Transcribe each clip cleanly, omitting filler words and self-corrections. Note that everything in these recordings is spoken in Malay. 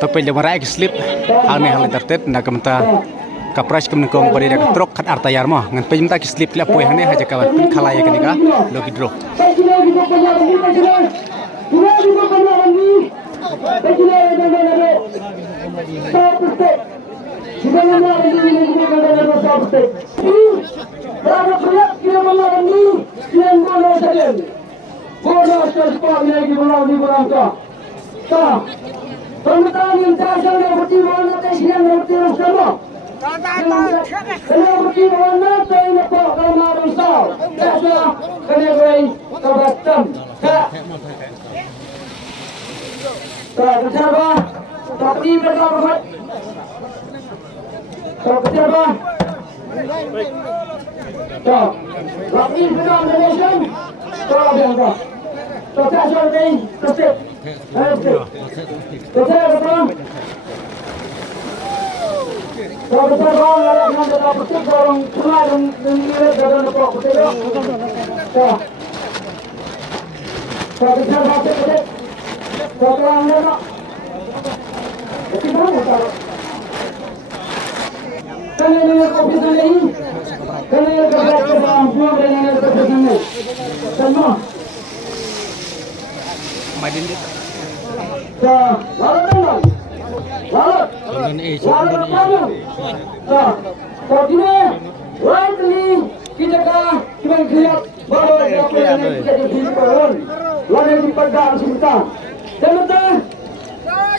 to pe lemara ek slip ane hal tertet na kamta kapras kum kong bari dak trok khat artayar mo ngan pe jimta ki slip la poi hane haja kawan pin khala ya kanika logi draw Pemetaan yang terasa dari pertimbangan atas yang berarti sama. Kalau pertimbangan atas yang berarti kalau marusaw, terasa kenegrai kebatam. Tercabar, tapi berapa? Tercabar. Tapi berapa Malaysia? Tercabar. Tercabar ini tercep. Betul. Kalau betul orang yang dalam betul orang tunai dan nilai dalam pokok betul. Kalau betul betul. Kalau orang nak. Itu betul. Kalau ini kopi ini, kalau ini kerja semua dengan kerja ini, semua. Madin dit. Lalu. Kita lihat baru kita dihimpun, lalu dipegang sebentar. Sebentar,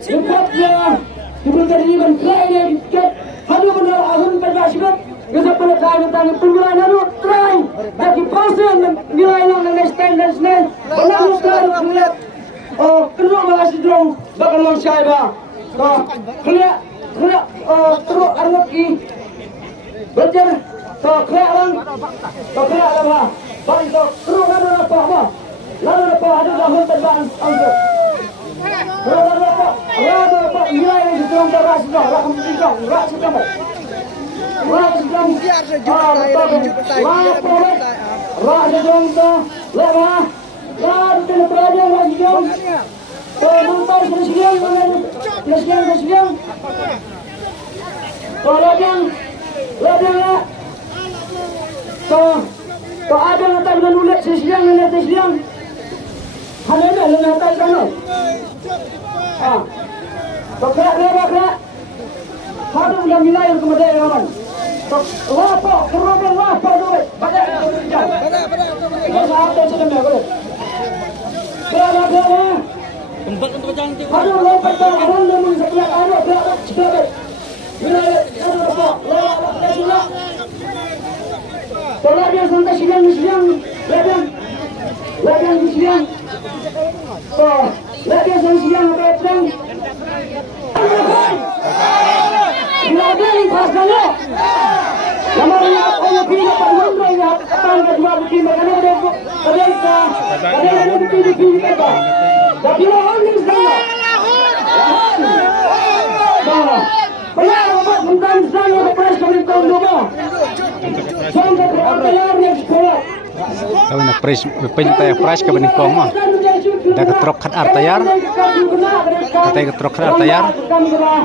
tempatnya diberi menteri yang hadu benar ahun berbasikap. Kita pelakon tentang penggunaan hadu try dari proses nilai yang standar benar sekali. Oh, kenapa masih dong bakal manusia ba? Kalian terus arloki betul. Kalian lah. Bagi terus ada apa? Lalu apa ada dalam terbang angkut. Lalu apa? Nilai yang sedang terasa dah. Rakam tiga, rak sedang. Rak sedang. Rak sedang dah. Lewat. Lalu kita terakhir lagi jam. Mentar kesian. Ladang lah. So ada yang tak boleh nulis kesian. Hanya dah nak tak sana. So kerak. Hadu yang nilai yang kemudian orang. So apa? Keroban apa tu? Pada. Apa sudah boleh. Kerak. Aduh, lompat ke arah namun sebelah arah belakang sebelah. Bila kalau dia sampai siang, ladang siang. Oh, ladang siang berapa? Ladang pas kalau. Namanya orang pilih pada mana ya? Kapan kedua bukti mereka ada bukti mereka. Tapi orang ini salah. Benar, bukan saya lepas dari tahun dulu. Sampai berapa yang sekolah. Tahu nak price ke bening kong mah. Dah ketrok khat artayar. Kata ketrok khat artayar.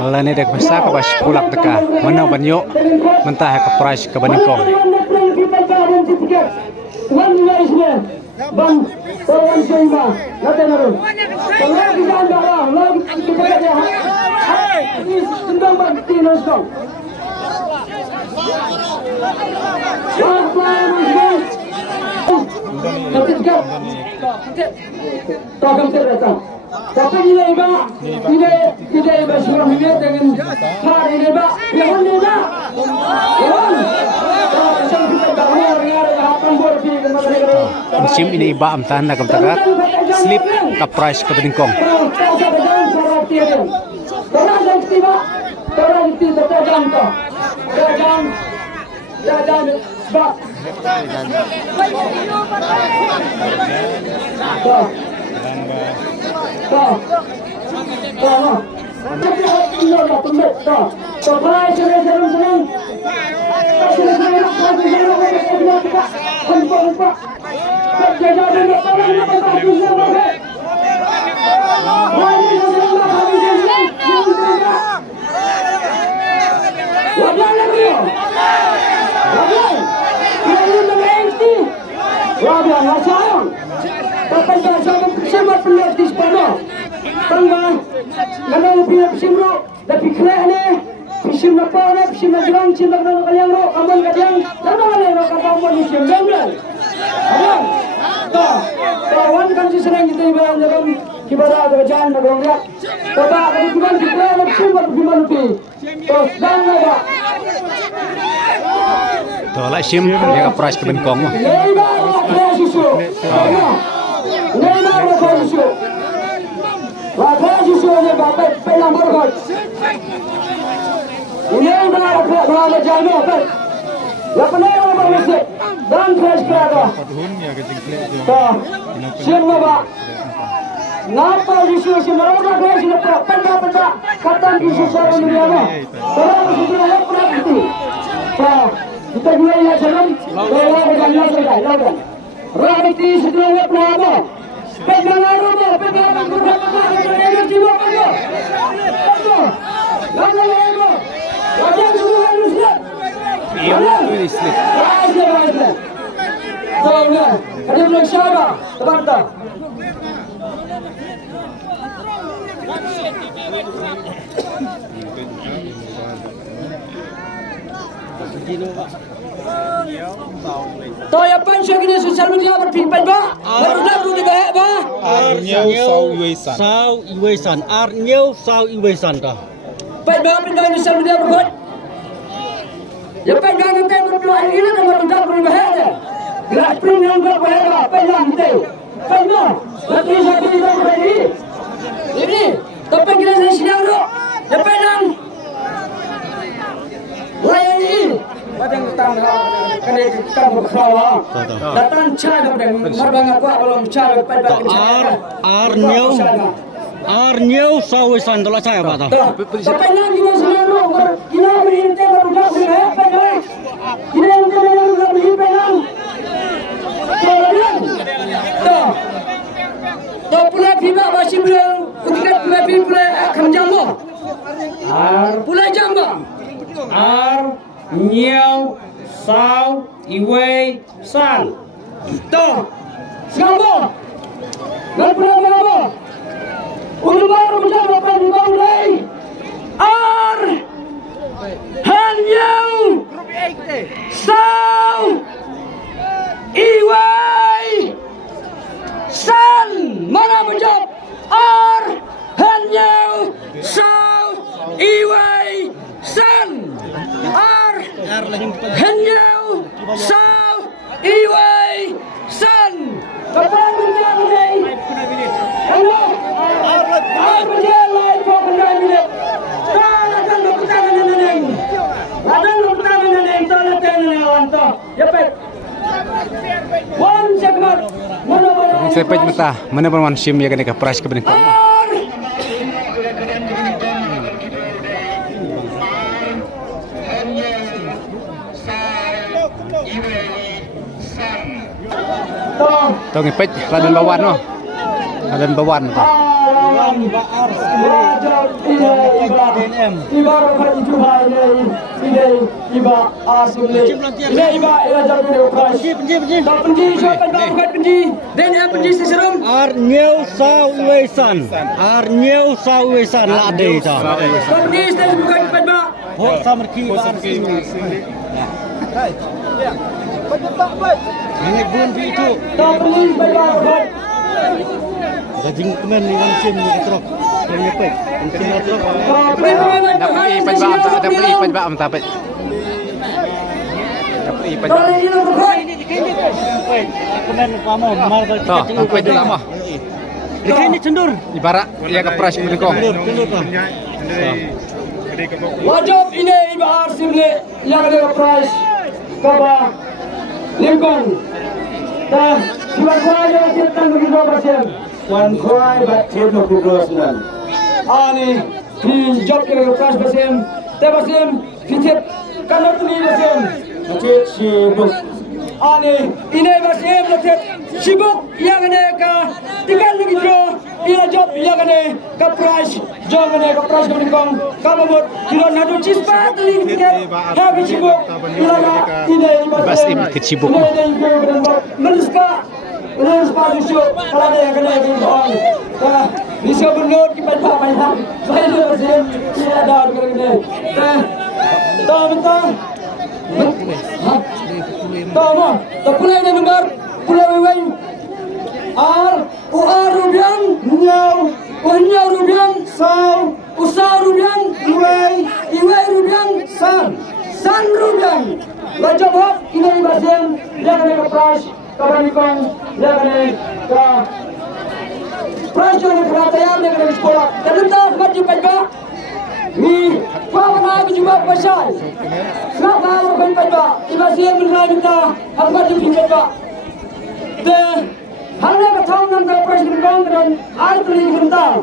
Lani dek bahasa ke bas pulak teka. Mana banyo mentah ke price ke bening kong. Bang, orang semua, nanti naruh. Kalau kita anda lah, kita kerja. Ini sedang berhenti nonstop. Nanti sekarang, tak akan terdatang. Tapi tidak iba suruh ini dengan hari ini ba, yang ini ba, musim ini iba amtahan nak kamtakat slip ke price ke bening kong. simagrang simagrang kalian ro kaman kalian jangan kalian ro kata umur ni simbang ada kawan kan si senang kita ibarat dalam ibarat kerjaan dalam dia coba kalau bukan kita nak simbang gimana tu sedang ada to lại sim dia ka price ke bên kong mah Neymar ada susu Neymar ada susu Wah susu ni bapak pelang berkot ini benar berada jauh kan? Ya benar orang masih dan fresh kerana. Siapa ba? Napa isu semua orang fresh lepas penda kata isu soal ini apa? Orang isu yang pernah itu. Kita mulai ya jalan. Orang berjalan saja, lawan. Orang itu sedang pernah apa? Pegangan rumah, pegangan rumah, jiwa apa? Lawan. Wajah semua manusia. iya tu isli Tahulah, ada belum siapa? Tepat. Tahu apa yang saya kena sosial media berpindah ba? Berdak tu juga ba? Sao Iwesan Arnyeu Sao Iwesan ta. Pindah sosial media berbuat. Ya pindah kan berdua ini kan berdak tu juga ada. Gerak pun yang berbuat pindah itu. Pindah. Lagi saya tidak berani. Ini tapi kita sedang dulu. Ya pindah. Layani. Padang datang kena kita berkhawa. Datang cara padang marbang aku belum cara pada Arnyeu Sao Iwesan telah saya apa ta. Tapi nak kita sedang dulu. Kita berhenti berdak sudah pindah. Kita yang berhenti pindah. Tahu pula fiba masih belum. Ketika pula akan jambo. Pula jambo. Nhiều Sao Iwesan. Tahu. Jambo. Nak pula jambo. Ulu baru jambo pada bang lei. Hanyau. Sao Iwesan. Mana menjawab? Hanyau Sao Iwesan. Hanyau Sao Iwesan. Kapan menjawab ini? Allah. Menjawab kau menjawab. Akan berkata neneng. Akan berkata neneng. Tolong neneng wanto. Yapet. One segment. Mana saya pej mata mana berman sim ya kena ka price ke ben kong mah to ngi pej ladan bawan no ladan bawan to Arnyeu Sao Iwesan. Arnyeu Sao Iwesan lade ta. Ho samarki ba arsi. Ini bun itu. Gajing kemen ni wan sim ni trok. Yang nyepek. Mungkin trok. dapat i pej ba am ta dapat i pej ba am ta pej dapat i pej ba Kemen pamo mal ba. to pej la mah Ini cendur. ibarat ya ka price ke ben kong Cendur ta. Wajib ini ibarat simle yang ada price kaba Lincoln. Dah bulan kuai yang kita begitu bersen. Wan kuai batin begitu senang. Ani di job kita price bersen. Terbersen kita kanat ni bersen. Macam sibuk. Ani ini bersen macam sibuk yang ada ke tinggal begitu. Ia job yang ada ke price. Job ada ke price begitu. Kalau buat kita nado cispat link kita habis sibuk. bas im ke sibuk mah Menispa dusuk kalau ada yang kena gini. Bisa benut kita tak banyak. Saya bersin tidak ada orang kena. Tahu betul. Tahu mah. Tahu pulai ni nomor pulai wei. Rubian nyau rubian usau rubian iwei rubian san rubian. Baca boh ini bahasan jangan ke price kawan ikon jangan ke price jangan ke tayar jangan ke sekolah. Dan entah macam apa. Ni kawan aku juga pasal. Kenapa aku berpikir? Ibadah mengenai kita apa berpikir? Deh. Hanya bertahu dengan presiden Kongres ada tulis tentang.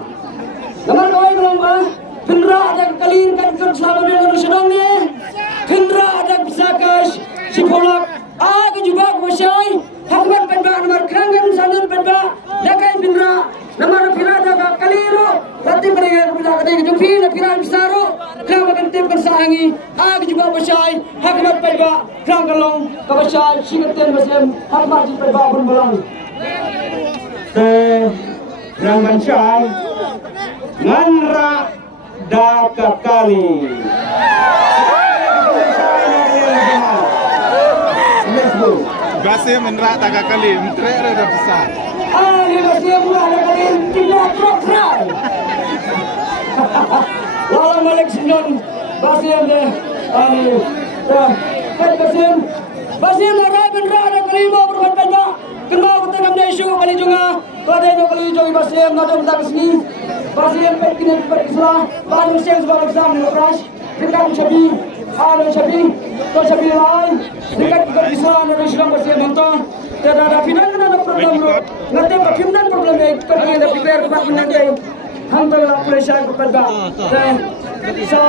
Nomor kau belum Pindra ada kalian kan selama dengan sedang ni. Pindra ada bisa kas sipolak. Aku juga kuasai. Hakmat Pindra nomor kangen sanun Pindra. Dakai Pindra nomor Pindra ada kaliru. Nanti mereka bila ada jumpi nak Pindra bisaru. Kalau makan tim bersangi. Aku juga kuasai. Hakmat Pindra kangelong kuasai. Singkatan macam Hakmat Pindra pun belang. Yang mencai nganra dak kali. Biasa menra tak kali, mentre ada besar. Ini biasa menra kali tidak program. Walau Malik Sinjon, biasa ni, biasa menra kali mau berbeda. Kenapa kita kami isu kali juga? Kalau ada kali juga biasa ada betul sini. Biasa pergi Islam, baru siang sebab Islam lepas. Dekat Shabi, ada Shabi, to Shabi lain. Dekat Islam ada Islam biasa mentah. Tidak ada final ada problem bro. Nanti bagaimana problem yang kita ada prepare untuk nanti. Alhamdulillah Malaysia kepada. Sa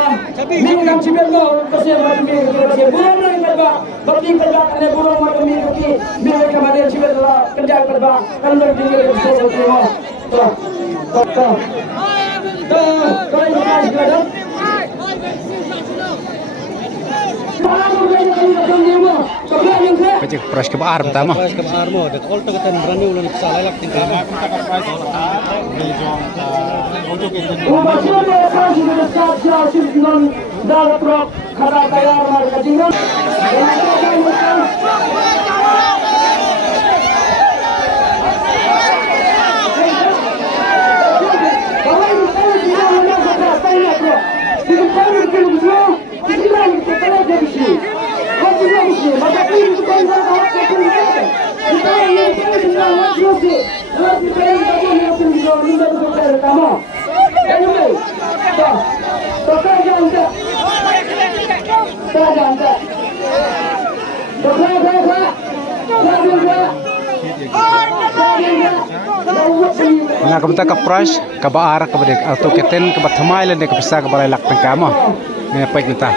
minggu cibir no biasa macam ni biasa. Burung lagi kepada. Bagi kerja kena burung macam ni bagi. Bila kemarin cibir lah kerja kepada. Kalau dia bisa terima. Kalau ini masih ada. Baca price kebar pertama. Price kebar mo, dak all to katan berani ulan salah lak tinggal. Nah, kebetulan ke price kebar kepada atau keten kebat thamai le ke bisa kebar lak tengkama. Ni apa kita?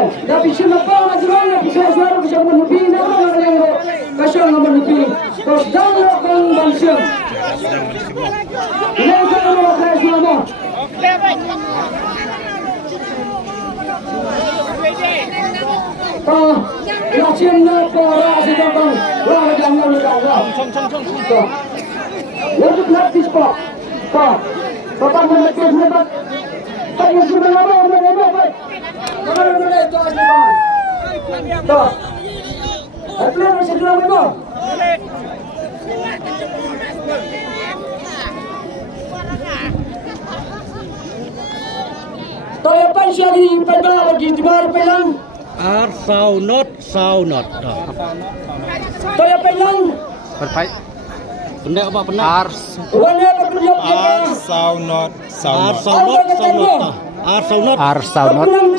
Tapi siapa lagi orang bisa suara bisa menupi nama yang kasih menupi. Terus jangan orang bangsa. Ini kalau orang saya semua. Kasih nama orang sedang orang jangan lupa. Untuk latih sport. Bapak memiliki hebat. Tak yang sudah lama hebat. Mana itu asal? Toh, apa yang masih dalam itu? Toh apa sih lagi pada lagi di mana pelang? Sau not. Toh apa pelang? Berbaik. Benda apa benar? Warna apa pelang? Saunot.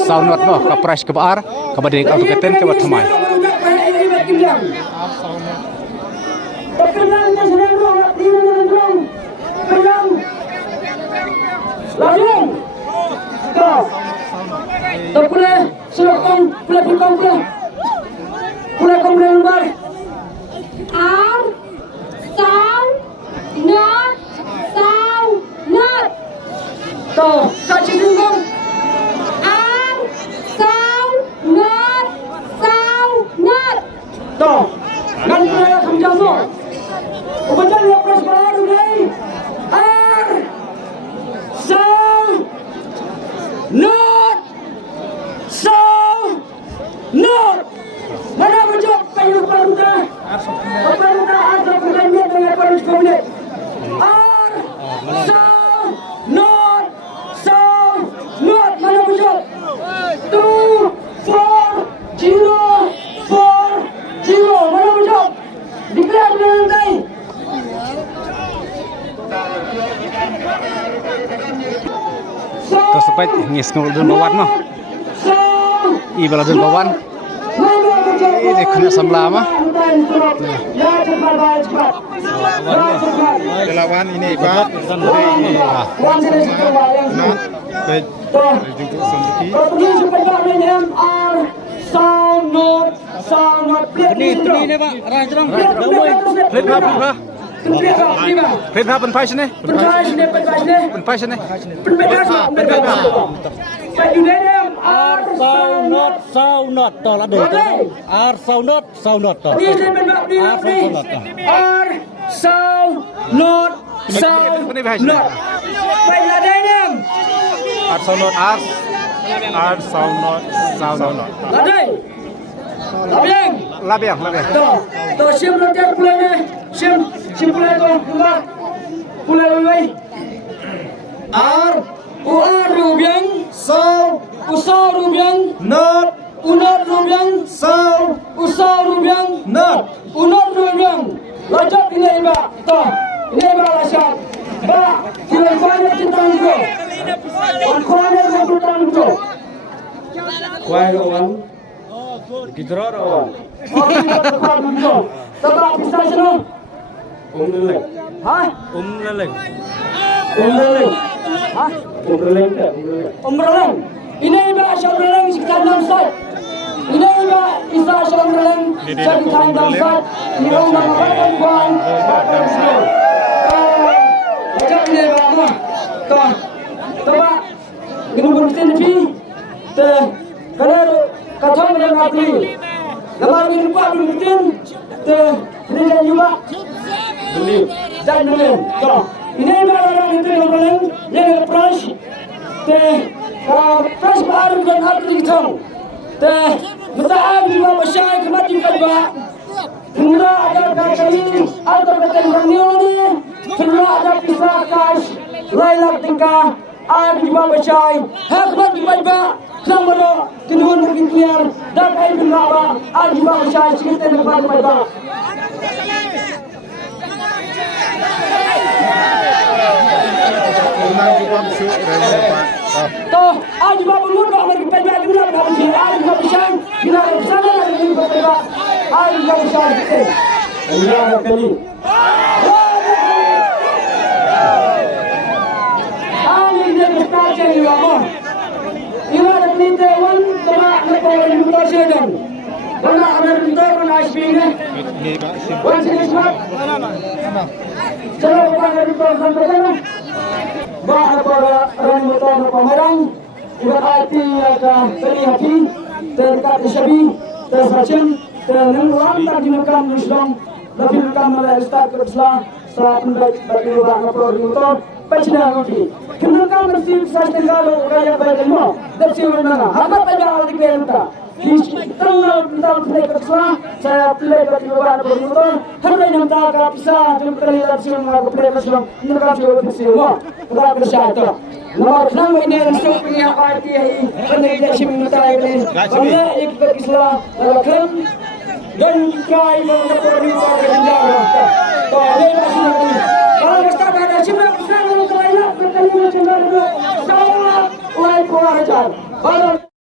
Saunot no ke price kebar kepada atau keten kebat thamai. Sachi Singong. An sao not. Gan kaya kamjam mo. Ubajan yung press baru day. R sao not. Mana berjok kayu paruta. Paruta ada pertanyaan dengan paruta komunik. R sao not. Mana berjok. 2-4-0-4-0. Mana berjok. Declare dengan day. Terus sampai ngis ngulun bawan mah. Ibala dun bawan. Ini kena samla mah. Lawan ini Pak. Baik. Jumpa sendiri. Sound not. Ini ni Pak, arah jerang. Phết ha pen phai sini. Pen phai sini. Sao not to là được. Sao not to. Vậy là đây em. Sao not. Là đây. La biang. To sim lo tek pulai ni. Sim pulai to. Pulai lagi. R rubiang. Usau rubiang. Not. Unat rubiang. Usau rubiang. Not. Unat rubiang. Lajak ini iba. To. Ini iba lajak. Ba. Sila kuana cintang ko. Kuana cintang ko. Kuai rowan. Kita rowan. Sebab bisa senang. Umleleng. Hah? Umleleng. Hah? Umreleng. Ini iba syamreleng sekitar 6 saat. Ini iba isa syamreleng sekitar 6 saat. Ini orang mengatakan buang bakal siul. Macam ini iba apa? Coba ini berusaha lebih. Kalau kata mereka mati. Lamar ini kuat berusaha. Ini jangan juga. Jangan. Ini iba orang itu syamreleng yang approach. Fresh baru dan hati kita. Mutaab juga masyai kemat juga ba. Tunda ada kali atau ketemu ni. Tunda ada pisah kas. Lailak tingkah. Ada juga masyai. Kemat juga ba. Kelamaro tinun mungkin clear. Dan air juga ba. Ada juga masyai sekitar kemat ba. Toh, aja bawa muda lagi penjara gila dah begini. Aja bawa pisang, gila pisang lagi berdebat. Aja bawa pisang kita. Gila kali. Aja dia besar jadi apa? Gila kali dewan kena lekor di motor sedan. Kena ada motor kena ispingnya. Wan sini smart. Kalau orang dari kawasan sana. Bahawa para orang motor pemerang berarti ada terlihat terdekat sebi tersacim ternemuan tadi makam Islam lebih makam Malaysia kerja saat bagi orang motor pecah lagi kenapa mesti saya tinggal raya berjemur dari mana apa saja di kereta tanggal pilih kerja saya pilih bagi orang motor hari ini kita bisa jemput dari sini mau pilih kerja ini kan juga bisa Berapa besar tu? Nomor 6 ini untuk punya parti Indonesia Mintara ini. Bangga ikut Islam lakukan dan try mengepuri para penjara. Kau ini masih